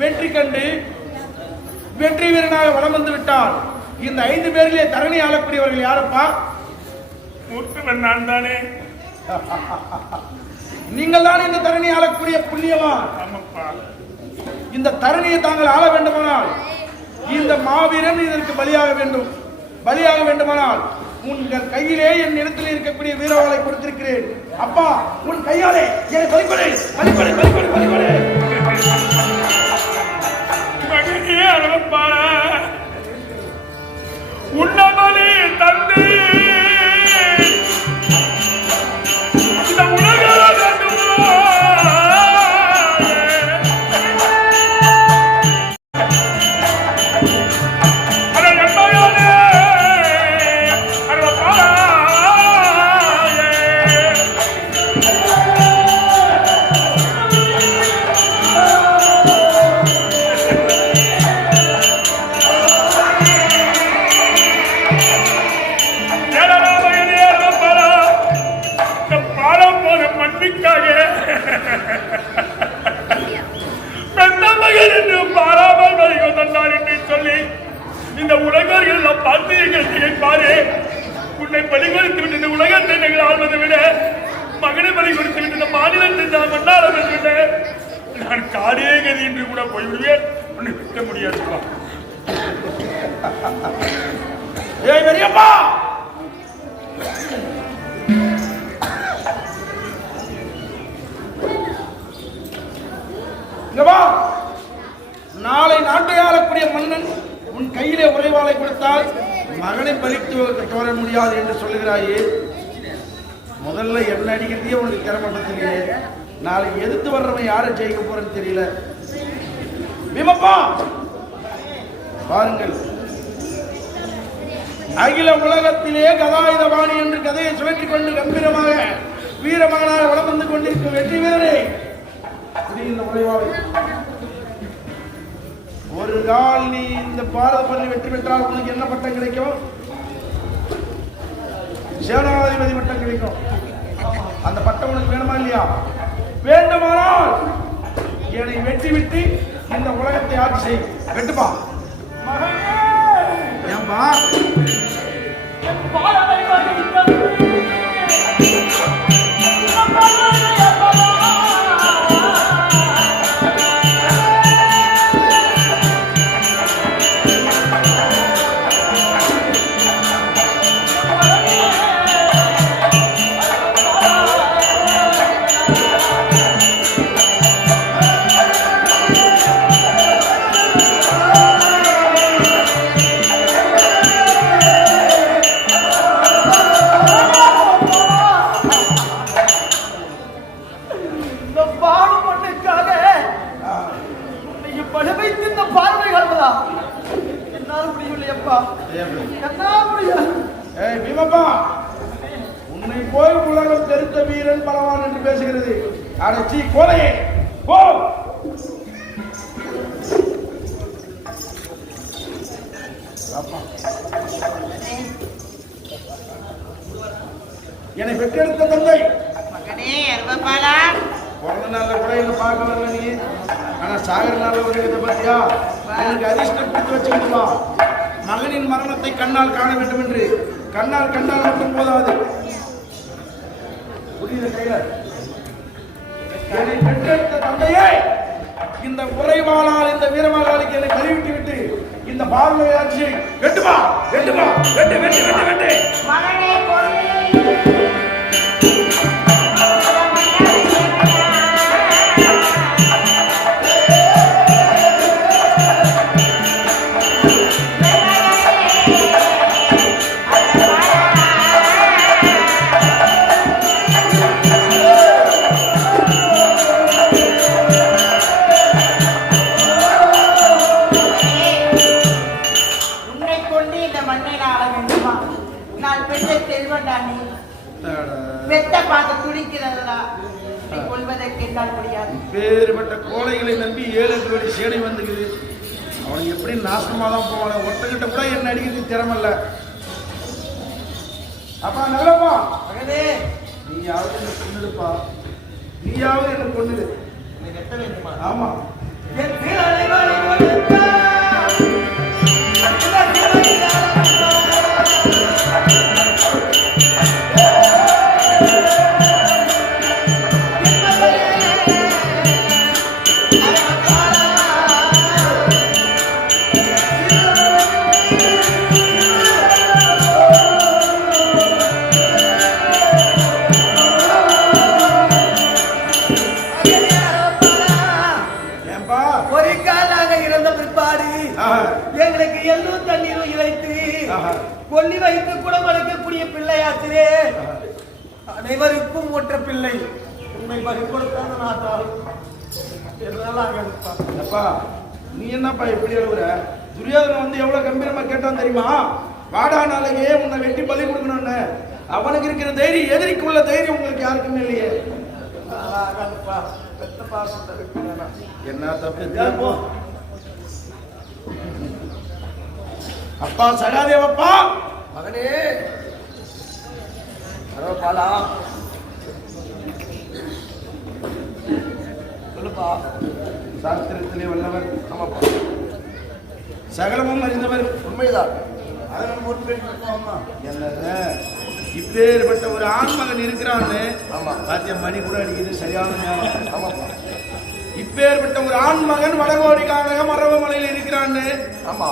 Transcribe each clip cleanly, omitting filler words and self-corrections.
வெற்றி கண்டு வெற்றி வீரனாக வலம் வந்து விட்டால் இந்த 5 பேரிலே தரணி ஆளக்கூடியவர்கள் யாரப்பா? மூத்தவன் நான் தானே. நீங்கள் தான் இந்த தரணி ஆளக்கூடிய புண்ணியவான். ஆமாப்பா. இந்த தரணியை தாங்கள் ஆள வேண்டுமானால் இந்த மாவீரன் இதற்கு பலியாக வேண்டுமானால் உங்கள் கையிலே என் இடத்தில் இருக்கக்கூடிய வீரவாளை கொடுத்திருக்கிறேன். அப்பா, உன் கையாலே என் பலிபடு பலிபடு பலிபடு பலிபடு. மகனே அழகப்பாரா, உன்னபலி தந்தை இந்த உலக இந்த உலகர்கள் பார்த்து எங்கள் பாரு, உன்னை பலி கொடுத்து விட்டு இந்த உலகத்தை நீங்கள் ஆள்வதை விட மகனை பலி கொடுத்து விட்டு இந்த மாநிலத்தை நான் மன்னாள வேண்டும். நான் காடே கதி என்று கூட போய்விடுவேன். உன்னை விட்ட முடியாதுப்பா. ஏய் பெரியப்பா, நாளை நாட்டை ஆளக்கூடிய மன்னன் உன் கையிலே உறைவாளை கொடுத்தால் மகனை பலித்து வர முடியாது என்று சொல்லுகிறாயே. முதல்ல என்ன அடிக்கிறதையே உனக்கு திறமட்டத்திலே, நாளை எதிர்த்து வர்றவன் யாரை ஜெயிக்க போறேன்னு தெரியல. பீமப்பா பாருங்கள், அகில உலகத்திலே கதாயுதபாணி என்று கதையை சுழற்றிக் கொண்டு கம்பீரமாக வீரமகனாக வளம் வந்து கொண்டிருக்கும் வெற்றி வீரரே, இந்த உறைவாளை ஒரு கால் நீ இந்த பாரத பள்ளி வெற்றி பெற்றால் உனக்கு என்ன பட்டம் கிடைக்கும்? சேனாதிபதி பட்டம் கிடைக்கும். அந்த பட்டம் உனக்கு வேணுமா இல்லையா? வேண்டுமானால் என்னை வெற்றி விட்டு இந்த உலகத்தை ஆட்சி செய். வெட்டுப்பா. ஏன்பா உன்னை போய் உலகம் தெரிந்த வீரன் பலவான் என்று பேசுகிறது. அடைச்சி கோலையே போ. என்னை பெற்றெடுத்த தந்தை பிறந்த நாள்ல கூட என்ன பார்க்க வரல நீ. ஆனா சாகர நாள்ல வருகிறத பத்தியா எனக்கு அதிர்ஷ்டம் கொடுத்து வச்சுக்கிட்டுமா. மகனின் மரணத்தை கண்ணால் காண வேண்டும் என்று கண்ணால் மட்டும் போதாது. புரியுது கையில என்னை பெற்றெடுத்த தந்தையே, இந்த உறைவாளால் இந்த வீரமாளாளுக்கு என்னை கழுவிட்டு விட்டு இந்த பார்வை ஆட்சியை வெட்டுமா வெட்டுமா வெட்டு வெட்டு வெட்டு வெட்டு. பேறுபட்ட கோழைகளை நம்பி 7-8 வழி சேனை வந்துக்குது. அவனுக்கு எப்படி நாசமா தான் போவான. ஒருத்தங்கிட்ட கூட என்ன அடிக்கிறது திறமல்ல. அப்பா நல்லப்பா மகனே, நீயாவது என்ன கொண்டுடுப்பா. நீயாவது என்ன கொண்டுடு. ஆமா என் ஒரு காலாக இறந்த பிற்பாடு எங்களுக்கு எள்ளும் தண்ணீரும் இழைத்து கொல்லி வைத்து குணமளிக்கக்கூடிய பிள்ளையாச்சிரே அனைவருக்கும் ஒற்ற பிள்ளை உண்மை பறி கொடுத்தாங்க நாட்டால் அப்பா நீ என்னப்பா எப்படி எழுவுற? துரியோதனன் வந்து எவ்வளவு கம்பீரமா கேட்டான் தெரியுமா? வாடா நாளைக்கே உன்னை வெட்டி பலி கொடுக்கணும்னு. அவனுக்கு இருக்கிற தைரியம் எதிரிக்கு உள்ள தைரியம் உங்களுக்கு யாருக்குமே இல்லையே. என்ன தப்பு? அப்பா சகாதேவப்பா மகனே பாலா சொல்லுப்பா. சாஸ்திரத்திலே வல்லவர், ஆமாப்பா, சகலமும் அறிந்தவர். உண்மைதான். என்னங்க இப்பேற்பட்ட ஒரு ஆண்மகன் இருக்கிறான்னு பாத்திய மணி கூட அடிக்குது சரியான நேரம். ஆமாப்பா. இப்பேற்பட்ட ஒரு ஆண்மகன் வடகோடிக்காக மரபமலையில் இருக்கிறான்னு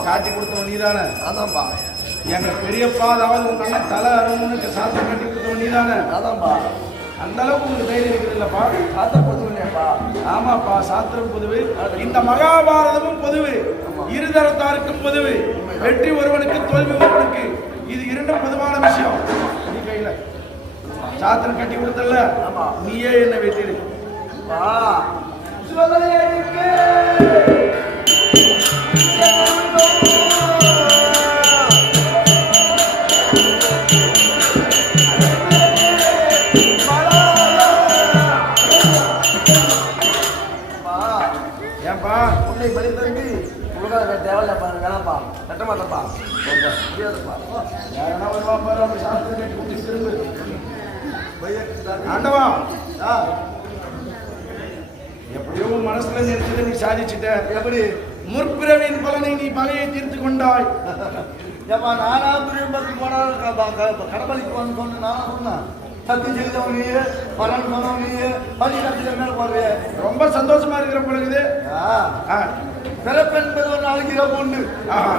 காட்டி கொடுத்தவன் நீதானே? அதான்பா. எங்க பெரியப்பா அதாவது உங்க அண்ணன் தலை அருமுன்னு சாத்திரம் கட்டி கொடுத்தவன் நீதானே? அதான்பா. அந்த அளவுக்கு உங்களுக்கு தைரியம் இருக்குது இல்லப்பா? சாத்திரம் பொதுவுப்பா. ஆமாப்பா, சாத்திரம் பொதுவு. இந்த மகாபாரதமும் பொதுவு, இருதரத்தாருக்கும் பொதுவு. வெற்றி ஒருவனுக்கு, தோல்வி ஒருவனுக்கு. இது இரண்டும் பொதுவான விஷயம். நீ கையில சாத்திரம் கட்டி கொடுத்தல, நீயே என்ன வெற்றிடு. ஏன்பா உன்னை பலி தம்பி உலக தேவையில்லப்பா. வேணாப்பா, கட்ட மாட்டப்பா, முடியாதுப்பா. யாரா வருவா பாரு, அவங்க சாத்திரம் கட்டி கொடுத்து திரும்ப ஆண்டவா. எப்படியோ உன் மனசுல நினைச்சதை நீ சாதிச்சுட்ட. எப்படி? முற்பிறவின் பலனை நீ பகையை தீர்த்து கொண்டாய். ஏப்பா நானா துரியம்பத்துக்கு போனாலும் கடப்பளிக்கு வந்து சொன்ன நானா சொன்னேன். சத்தியம் செய்தவன் நீ, பலன் சொன்னவன் நீ, பலி கட்டில மேல போடுறிய. ரொம்ப சந்தோஷமா இருக்கிற பொழுது பிறப்பு என்பது ஒரு நாளைக்கு இரவு உண்டு.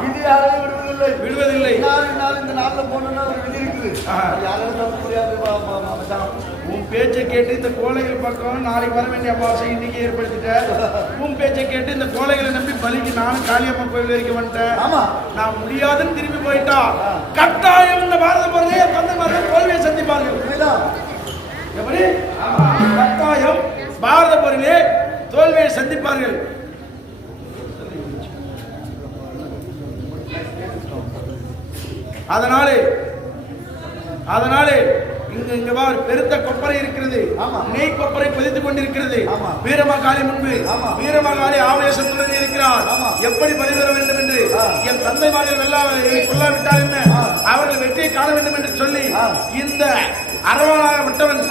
விதி யாரையும் விடுவதில்லை விடுவதில்லை. நாள் இந்த நாளில் போனோம்னா ஒரு விதி இருக்குது. யாராலும் தப்பு முடியாது. உன் பேச்சை கேட்டு இந்த கோழைகள் பக்கம் நாளைக்கு வர வேண்டிய அமாவாசை இன்னைக்கு ஏற்படுத்திட்ட. உன் பேச்சை கேட்டு இந்த கோழைகளை நம்பி பலிக்கு நானும் காளியம்மன் கோயில் வரைக்கும் வந்துட்டேன். ஆமா, நான் முடியாதுன்னு திரும்பி போயிட்டா கட்டாயம் இந்த பாரத பொருளையே தந்தை மாதிரி தோல்வியை சந்திப்பார்கள். எப்படி? கட்டாயம் பாரத பொருளே தோல்வியை சந்திப்பார்கள். அதனாலே இங்க பார், பெருத்த கொப்பரை இருக்கிறது. நெய் கொப்பரை பதித்துக் கொண்டிருக்கிறது. வீரமகாளி முன்பு வீரமகாளி ஆவேசத்துடன் இருக்கிறார். எப்படி பலி தர வேண்டும் என்று என் தந்தை மகள் கொல்லாவிட்டால் என்ன, அவர்கள் வெற்றியை காண வேண்டும் என்று சொல்லி இந்த அரவானாக விட்டவன்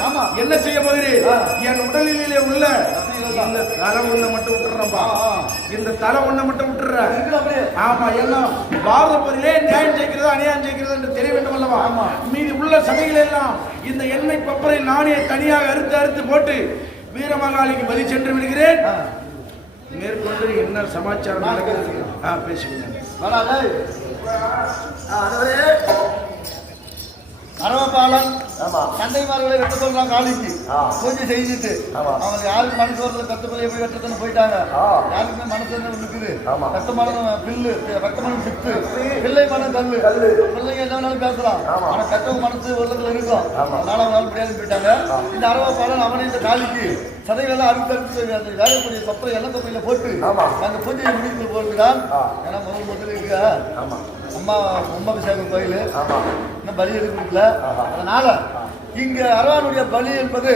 என்ன செய்ய போகிறேன்? என் உடலிலே உள்ள இந்த தலை ஒண்ணை மட்டும் விட்டுறப்பா. இந்த தலை ஒண்ணை மட்டும் விட்டுற. ஆமா, எல்லாம் பாரத போரிலே நியாயம் ஜெயிக்கிறது அநியாயம் ஜெயிக்கிறது என்று தெரிய வேண்டும் அல்லவா? மீதி உள்ள சதைகள் எல்லாம் இந்த எண்ணெய் கொப்பரை நானே தனியாக அறுத்து போட்டு வீரமகாளிக்கு பலி சென்று விடுகிறேன். மேற்கொண்டு என்ன சமாச்சாரம் நடக்கிறது பேசுகிறேன். அரவபாலன் சண்டைமார்களை வெட்ட சொல்றான். காளிக்கு பூஜை செய்துட்டு அவங்க யாருக்கு மனசு வரல, கத்துக்குள்ள எப்படி வெட்டத்துன்னு போயிட்டாங்க. யாருக்குமே மனசு இருக்குது. கத்தமான பில்லு, ரத்தமனம் சித்து, பிள்ளை மனம் கல்லு. பிள்ளைங்க என்ன வேணாலும் பேசலாம், ஆனா கத்தவங்க மனசு உள்ளத்துல இருக்கும். அதனால அவங்களால முடியாது போயிட்டாங்க. இந்த அரவபாலன் அவனை இந்த காளிக்கு சதைகள் எல்லாம் அறுத்து அந்த வேலைக்கூடிய கொப்பரை எண்ணெய் கொப்பையில போட்டு அந்த பூஜையை முடித்து போடுகிறான். ஏன்னா முதல் இருக்க அம்மா அம்மாபிஷேகம் கோயில் இன்னும் பலி எடுக்கல. அதனால இங்க அரவானுடைய பலி என்பது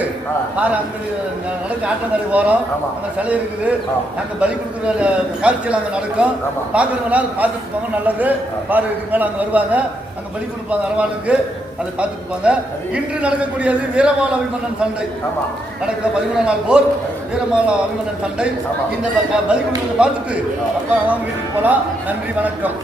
அங்க நடக்க ஆட்டங்கரை ஓரம் அங்க சிலை இருக்குது. அங்க பலி கொடுக்குற காட்சியில் அங்க நடக்கும். பாக்குறவங்களா பார்த்துட்டு போங்க, நல்லது பாரு. இதுக்கு மேல அங்க வருவாங்க, அங்க பலி கொடுப்பாங்க அரவானுக்கு, அதை பார்த்துட்டு போங்க. இன்று நடக்கக்கூடியது வீரமால அபிமன்னன் சண்டை நடக்கிற 13ஆம் நாள் போர் வீரமால அபிமன்னன் சண்டை. இந்த பலி கொடுக்கிறத பார்த்துட்டு அப்பா வீட்டுக்கு போலாம். நன்றி, வணக்கம்.